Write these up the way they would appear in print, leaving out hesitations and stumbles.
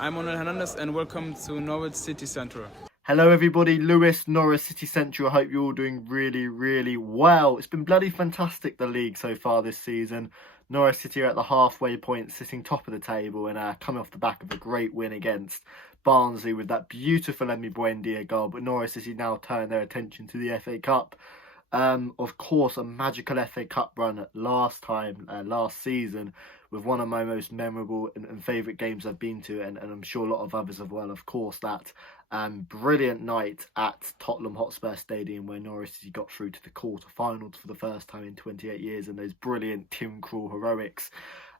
I'm Manuel Hernandez and welcome to Norwich City Central. Hello everybody, Lewis, Norwich City Central. I hope you're all doing really well. It's been bloody fantastic, the league so far this season. Norwich City are at the halfway point, sitting top of the table and coming off the back of a great win against Barnsley with that beautiful Emi Buendia goal. But Norwich City now turn their attention to the FA Cup. Of course, a magical FA Cup run last season, with one of my most memorable and favourite games I've been to, and I'm sure a lot of others as well. Of course, that brilliant night at Tottenham Hotspur Stadium where Norwich City got through to the quarter-finals for the first time in 28 years, and those brilliant Tim Krul heroics.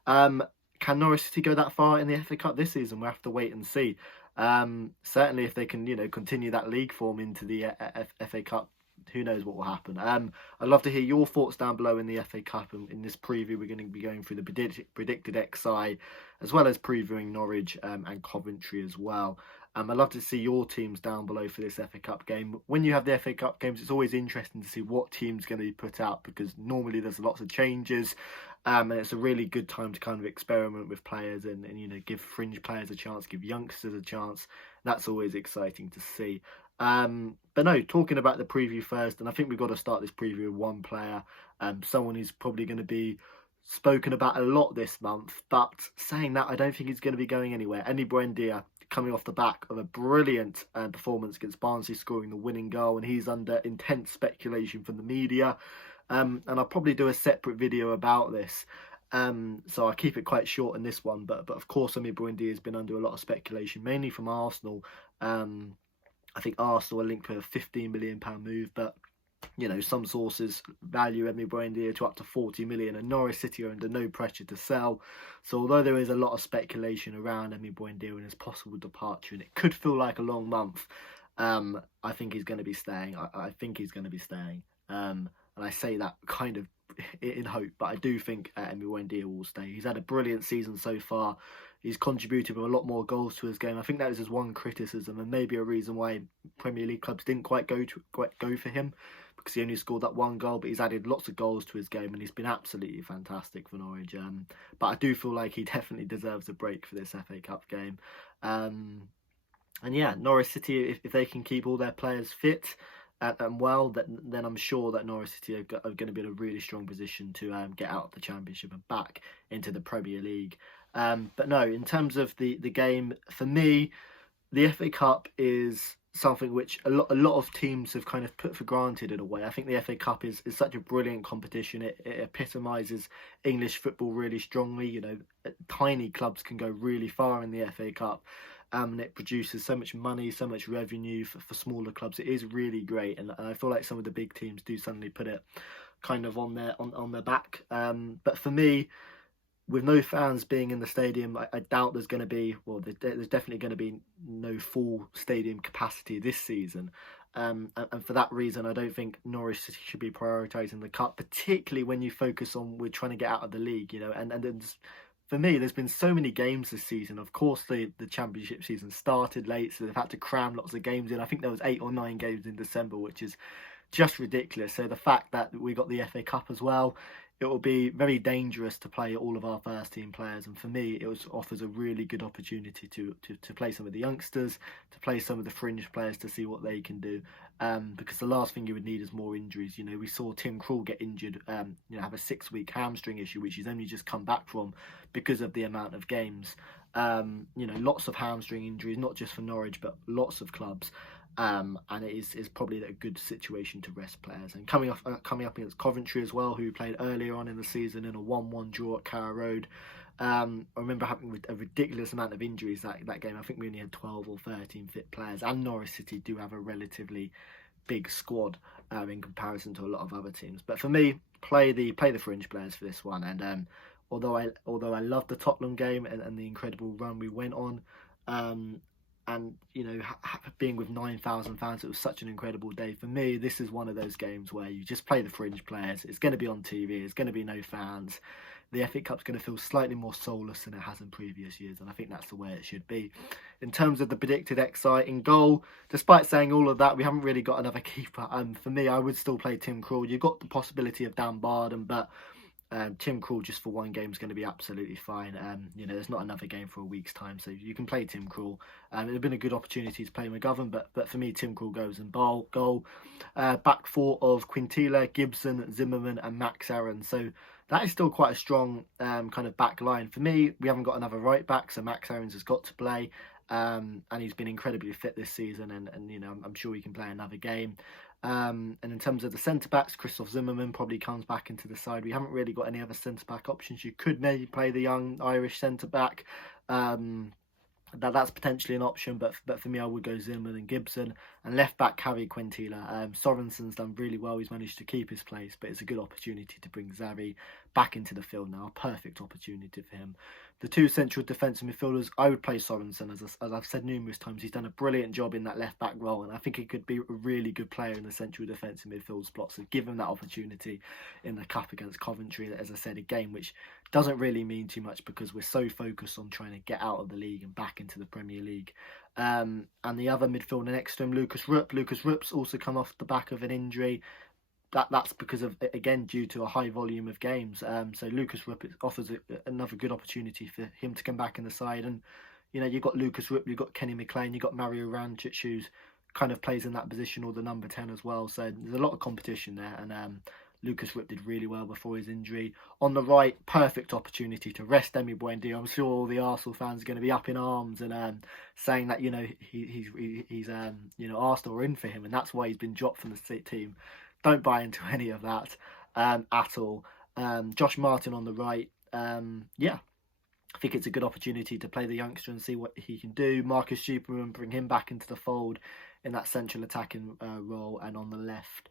Can Norwich City go that far in the FA Cup this season? We'll have to wait and see. Certainly, if they can, continue that league form into the FA Cup, who knows what will happen. I'd love to hear your thoughts down below in the FA Cup, and in this preview we're going to be going through the predicted XI as well as previewing Norwich and Coventry as well. I'd love to see your teams down below for this FA Cup game. When you have the FA Cup games, it's always interesting to see what team's going to be put out, because normally there's lots of changes, and it's a really good time to kind of experiment with players and give fringe players a chance, give youngsters a chance. That's always exciting to see. But no, talking about the preview first, and I think we've got to start this preview with one player, someone who's probably going to be spoken about a lot this month, but saying that, I don't think he's going to be going anywhere. Emi Buendia, coming off the back of a brilliant performance against Barnsley, scoring the winning goal, and he's under intense speculation from the media, and I'll probably do a separate video about this. So I'll keep it quite short in this one, but of course Emi Buendia has been under a lot of speculation, mainly from Arsenal. I think Arsenal are linked to a £15 million move, but some sources value Emi Buendia to up to 40 million, and Norwich City are under no pressure to sell. So although there is a lot of speculation around Emi Buendia and his possible departure, and it could feel like a long month, I think he's going to be staying. I think he's going to be staying. And I say that kind of in hope, but I do think Emi Buendia will stay. He's had a brilliant season so far. He's contributed with a lot more goals to his game. I think that was his one criticism, and maybe a reason why Premier League clubs didn't quite go for him, because he only scored that one goal. But he's added lots of goals to his game, and he's been absolutely fantastic for Norwich. But I do feel like he definitely deserves a break for this FA Cup game. And yeah, Norwich City, if they can keep all their players fit and well, then I'm sure that Norwich City are going to be in a really strong position to get out of the Championship and back into the Premier League. But no, in terms of the game, for me, the FA Cup is something which a lot of teams have kind of put for granted in a way. I think the FA Cup is such a brilliant competition. It epitomises English football really strongly. Tiny clubs can go really far in the FA Cup. And it produces so much money, so much revenue for smaller clubs. It is really great, and I feel like some of the big teams do suddenly put it kind of on their back. But for me, with no fans being in the stadium, I doubt there's going to be, there's definitely going to be no full stadium capacity this season. And for that reason, I don't think Norwich City should be prioritising the cup, particularly when you focus on we're trying to get out of the league, and for me, there's been so many games this season. Of course, the Championship season started late, so they've had to cram lots of games in. I think there was 8 or 9 games in December, which is just ridiculous. So the fact that we got the FA Cup as well, it will be very dangerous to play all of our first team players, and for me it offers a really good opportunity to play some of the youngsters, to play some of the fringe players, to see what they can do, because the last thing you would need is more injuries. We saw Tim Krul get injured, have a 6-week hamstring issue, which he's only just come back from because of the amount of games. Lots of hamstring injuries, not just for Norwich but lots of clubs. And it is probably a good situation to rest players. And coming up against Coventry as well, who played earlier on in the season in a 1-1 draw at Carrow Road. I remember having a ridiculous amount of injuries that game. I think we only had 12 or 13 fit players, and Norwich City do have a relatively big squad in comparison to a lot of other teams. But for me, play the fringe players for this one. And although I loved the Tottenham game and the incredible run we went on, and being with 9,000 fans, it was such an incredible day. For me, this is one of those games where you just play the fringe players. It's going to be on TV, it's going to be no fans. The FA Cup's going to feel slightly more soulless than it has in previous years, and I think that's the way it should be. In terms of the predicted XI in goal, despite saying all of that, we haven't really got another keeper. For me, I would still play Tim Krul. You've got the possibility of Dan Barden, but Tim Krul just for one game is going to be absolutely fine. There's not another game for a week's time, so you can play Tim Krul. It would have been a good opportunity to play McGovern, but for me, Tim Krul goes and goal. Back four of Quintilla, Gibson, Zimmerman, and Max Aaron. So that is still quite a strong kind of back line. For me, we haven't got another right back, so Max Aarons has got to play. And he's been incredibly fit this season, and I'm sure he can play another game. And in terms of the centre backs, Christoph Zimmerman probably comes back into the side. We haven't really got any other centre back options. You could maybe play the young Irish centre back. That's potentially an option, but for me, I would go Zimmerman and Gibson, and left back Harry Quintilla. Sorensen's done really well. He's managed to keep his place, but it's a good opportunity to bring Xavi back into the field now. A perfect opportunity for him. The two central defensive midfielders, I would play Sorensen. As I've said numerous times, he's done a brilliant job in that left back role, and I think he could be a really good player in the central defensive midfield spot. So give him that opportunity in the cup against Coventry. As I said, a game which doesn't really mean too much because we're so focused on trying to get out of the league and back into the Premier League. And the other midfielder next to him, Lucas Rupp. Lucas Rupp's also come off the back of an injury. That's because of, again, due to a high volume of games. So Lucas Rupp offers another good opportunity for him to come back in the side. And, you've got Lucas Rupp, you've got Kenny McLean, you've got Mario Rancic, who's kind of plays in that position, or the number 10 as well. So there's a lot of competition there. And Lucas Rupp did really well before his injury. On the right, perfect opportunity to rest Emi Buendia. I'm sure all the Arsenal fans are going to be up in arms and saying that, he's Arsenal are in for him, and that's why he's been dropped from the team. Don't buy into any of that at all. Josh Martin on the right. I think it's a good opportunity to play the youngster and see what he can do. Marcus Superman, bring him back into the fold in that central attacking role. And on the left,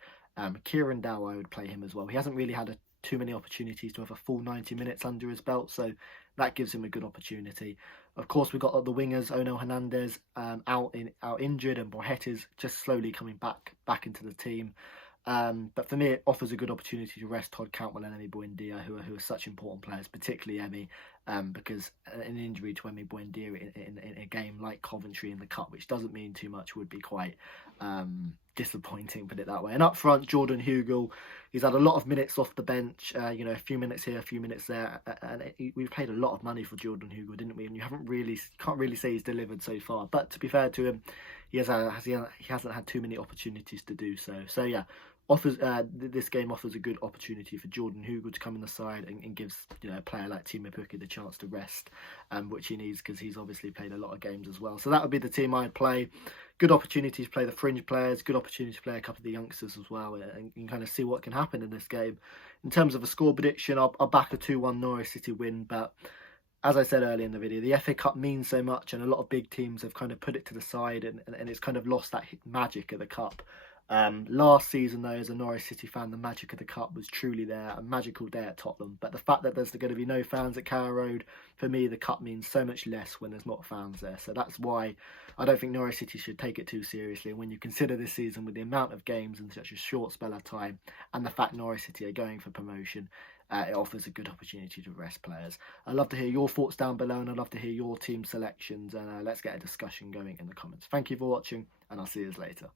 Kieran Dow, I would play him as well. He hasn't really had too many opportunities to have a full 90 minutes under his belt, so that gives him a good opportunity. Of course, we've got the wingers, Onel Hernandez out injured, and Borgetta's just slowly coming back into the team. But for me, it offers a good opportunity to rest Todd Cantwell and Emi Buendia, who are such important players, particularly Emi, because an injury to Emi Buendia in a game like Coventry in the Cup, which doesn't mean too much, would be quite disappointing, put it that way. And up front, Jordan Hugo, he's had a lot of minutes off the bench, a few minutes here, a few minutes there, and we've paid a lot of money for Jordan Hugo, didn't we? And you can't really say he's delivered so far. But to be fair to him, he hasn't had too many opportunities to do so. So yeah. This game offers a good opportunity for Jordan Hugo to come in the side and gives a player like Timo Pukki the chance to rest, which he needs because he's obviously played a lot of games as well. So that would be the team I'd play. Good opportunity to play the fringe players, good opportunity to play a couple of the youngsters as well, and kind of see what can happen in this game. In terms of a score prediction, I'll back a 2-1 Norwich City win, but as I said earlier in the video, the FA Cup means so much, and a lot of big teams have kind of put it to the side, and it's kind of lost that magic of the cup. Last season, though, as a Norwich City fan, the magic of the cup was truly there, a magical day at Tottenham. But the fact that there's going to be no fans at Carrow Road, for me, the cup means so much less when there's not fans there. So that's why I don't think Norwich City should take it too seriously. And when you consider this season with the amount of games in such a short spell of time, and the fact Norwich City are going for promotion, it offers a good opportunity to rest players. I'd love to hear your thoughts down below, and I'd love to hear your team selections, and let's get a discussion going in the comments. Thank you for watching, and I'll see you later.